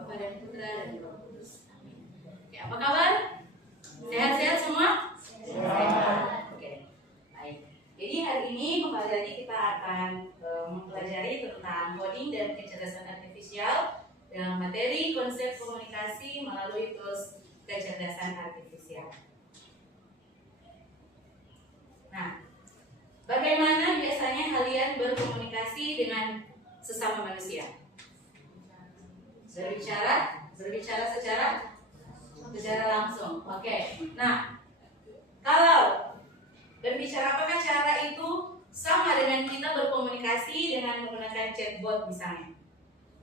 Bapa dan Putra dan Roh Kudus. Amin. Oke, apa kabar? Sehat-sehat semua? Sehat. Oke, baik. Jadi hari ini kembali lagi kita akan mempelajari tentang coding dan kecerdasan artifisial dalam materi konsep komunikasi melalui tools kecerdasan artifisial. Nah, bagaimana biasanya kalian berkomunikasi dengan sesama manusia? Berbicara secara langsung. Oke. Nah, kalau berbicara, apakah cara itu sama dengan kita berkomunikasi dengan menggunakan chatbot misalnya?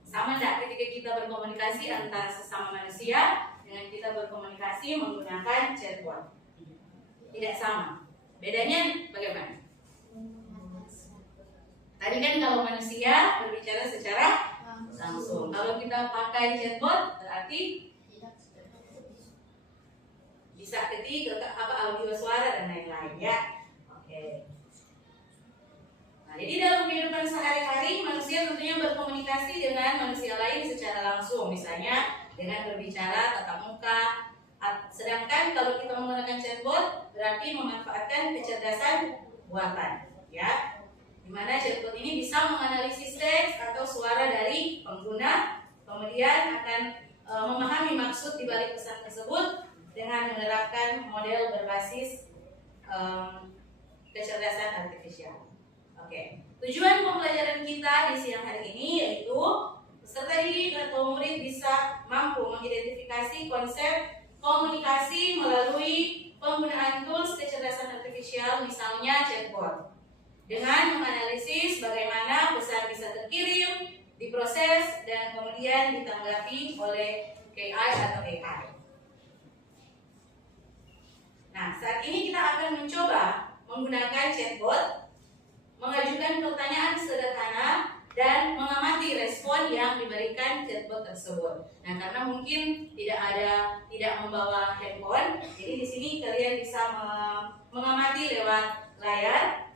Sama tidak ketika kita berkomunikasi antara sesama manusia dengan kita berkomunikasi menggunakan chatbot? Tidak sama. Bedanya bagaimana? Tadi kan kalau manusia berbicara secara langsung. Kalau kita pakai chatbot berarti bisa ketik audio suara dan lain-lain ya. Oke. Nah, jadi dalam kehidupan sehari-hari manusia tentunya berkomunikasi dengan manusia lain secara langsung, misalnya dengan berbicara tatap muka. Sedangkan kalau kita menggunakan chatbot berarti memanfaatkan kecerdasan buatan, ya. Di mana chatbot ini bisa menganalisis teks atau suara dari pengguna, kemudian akan memahami maksud di balik pesan tersebut dengan menerapkan model berbasis kecerdasan artifisial. Oke. Tujuan pembelajaran kita di siang hari ini yaitu peserta didik atau murid bisa mampu mengidentifikasi konsep komunikasi melalui penggunaan tools kecerdasan artifisial, misalnya chatbot, dengan menganalisis bagaimana pesan bisa terkirim, diproses, dan kemudian ditanggapi oleh KI atau AI. Nah, saat ini kita akan mencoba menggunakan chatbot, mengajukan pertanyaan sederhana, dan mengamati respon yang diberikan chatbot tersebut. Nah, karena mungkin tidak membawa handphone, jadi di sini kalian bisa mengamati lewat layar.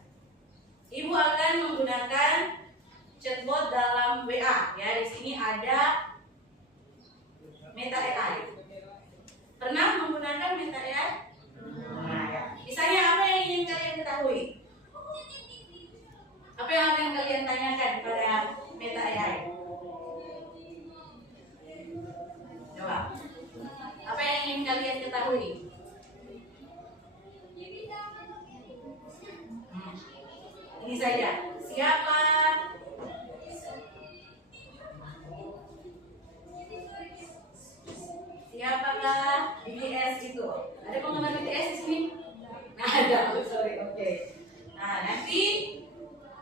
Ibu akan menggunakan chatbot dalam WA, ya. Di sini ada Meta AI. Pernah menggunakan Meta AI? Nah, ya. Misalnya apa yang ingin kalian ketahui? Apa yang akan kalian tanyakan pada Meta AI? Coba. Apa yang ingin kalian ketahui? Ini saja. Siapakah BTS itu? Ada penggemar BTS di sini? Nah, ada. Sorry. Oke. Nah, nanti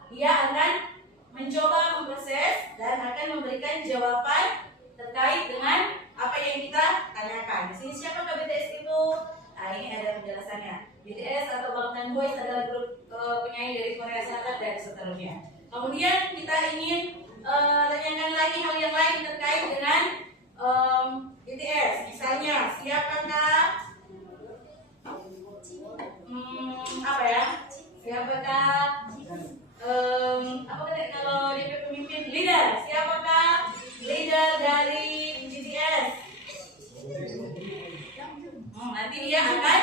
dia akan mencoba memproses dan akan memberikan jawaban terkait dengan apa yang kita tanyakan. Di sini siapakah BTS itu? Nah, ini ada penjelasannya. BTS atau Bangtan Boys adalah grup penyanyi dari Korea Selatan dan seterusnya. Kemudian kita ingin tanyakan lagi hal yang lain terkait dengan BTS. Misalnya, siapakah siapakah kalau dia pemimpin leader? Siapakah leader dari BTS? Nanti dia akan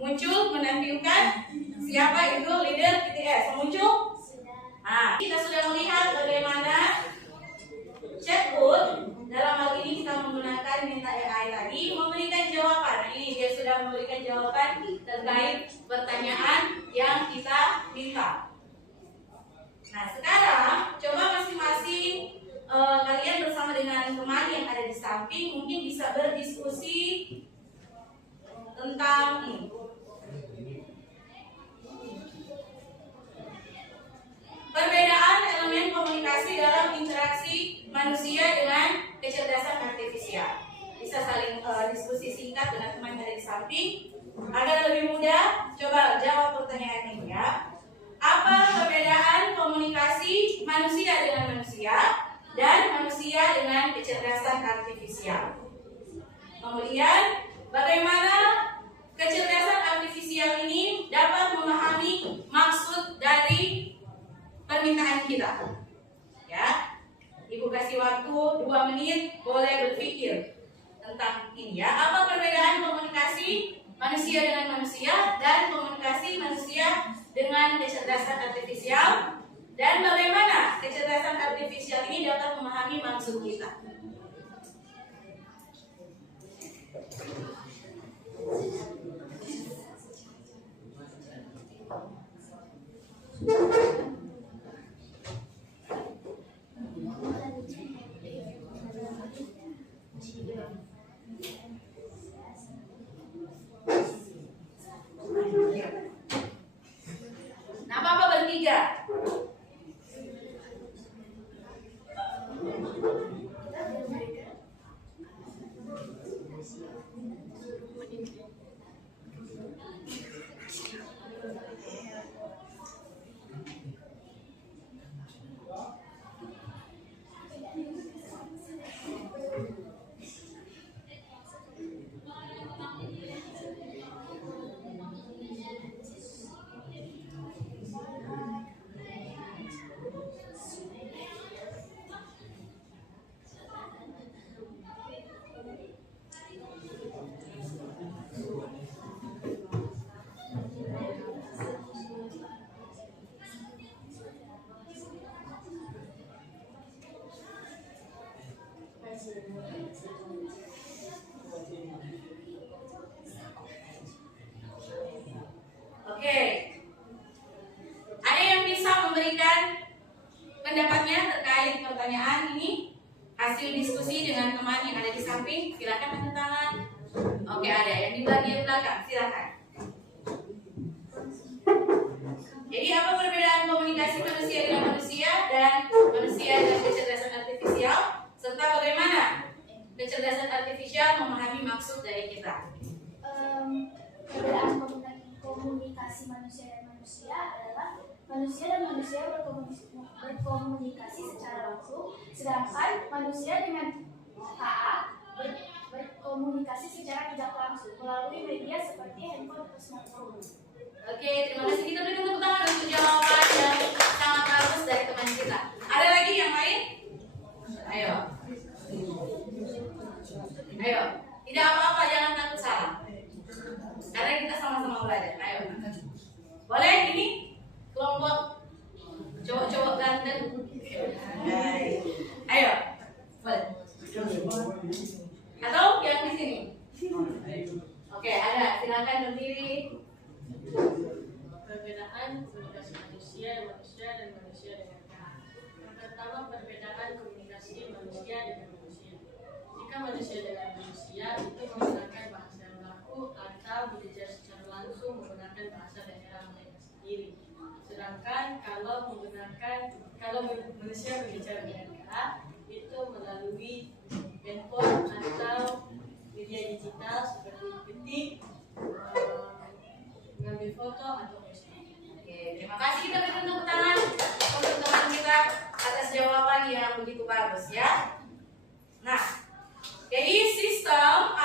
muncul menampilkan siapa itu leader BTS. Muncul? Nah, kita sudah melihat bagaimana chatbot dalam hal ini kita menggunakan Meta AI tadi memberikan jawaban. Ini dia sudah memberikan jawaban terkait pertanyaan yang kita minta. Nah, sekarang coba masing-masing kalian bersama dengan teman yang ada di samping mungkin bisa berdiskusi tentang ini. Perbedaan elemen komunikasi dalam interaksi manusia dengan kecerdasan artifisial. Bisa saling diskusi singkat dengan teman yang ada di samping agar lebih mudah. Coba jawab pertanyaan ini ya. Apa perbedaan komunikasi manusia dengan manusia dan manusia dengan kecerdasan artifisial? Kemudian bagaimana kecerdasan artifisial ini dapat memahami maksud dari permintaan kita, ya. Ibu kasih waktu 2 menit, boleh berpikir tentang ini ya. Apa perbedaan komunikasi manusia dengan manusia dan komunikasi manusia dengan kecerdasan artifisial? Dan bagaimana kecerdasan artifisial ini dapat memahami maksud kita? Nah, Papa bertiga. Oke, ada yang bisa memberikan pendapatnya terkait pertanyaan ini? Hasil diskusi dengan teman yang ada di samping, silakan angkat tangan. Oke, ada yang di bagian belakang, silakan. Jadi apa perbedaan komunikasi manusia dengan manusia dan manusia dengan kecerdasan artifisial, serta bagaimana kecerdasan artifisial memahami maksud dari kita? Perbedaan komunikasi manusia dan manusia adalah manusia dan manusia berkomunikasi secara langsung, sedangkan manusia dengan AA berkomunikasi secara tidak langsung melalui media seperti handphone atau smartphone. Oke, terima kasih. Kita berikan tepuk tangan untuk jawaban yang sangat bagus dari teman kita. Ada lagi yang lain? Ayo. Ayo. Tidak apa-apa, jangan takut salah. Karena kita sama-sama belajar. Ayo. Boleh ini? Kelompok cowok-cowok ganteng. Ayo. Boleh. Atau yang di sini? Oke, ada. Silakan berdiri. Perbedaan komunikasi manusia dan manusia dengan Tuhan. Yang pertama, perbedaan komunikasi manusia dengan manusia. Jika manusia dengan manusia itu menggunakan bahasa yang baku atau belajar secara langsung menggunakan bahasa daerah mereka sendiri. Sedangkan kalau manusia berbicara dengan kita itu melalui handphone atau media digital seperti ketik, mengambil foto atau Facebook. Oke, terima kasih. Kita berikan tepuk tangan untuk teman kita atas jawaban yang begitu bagus ya. Nah, jadi sistem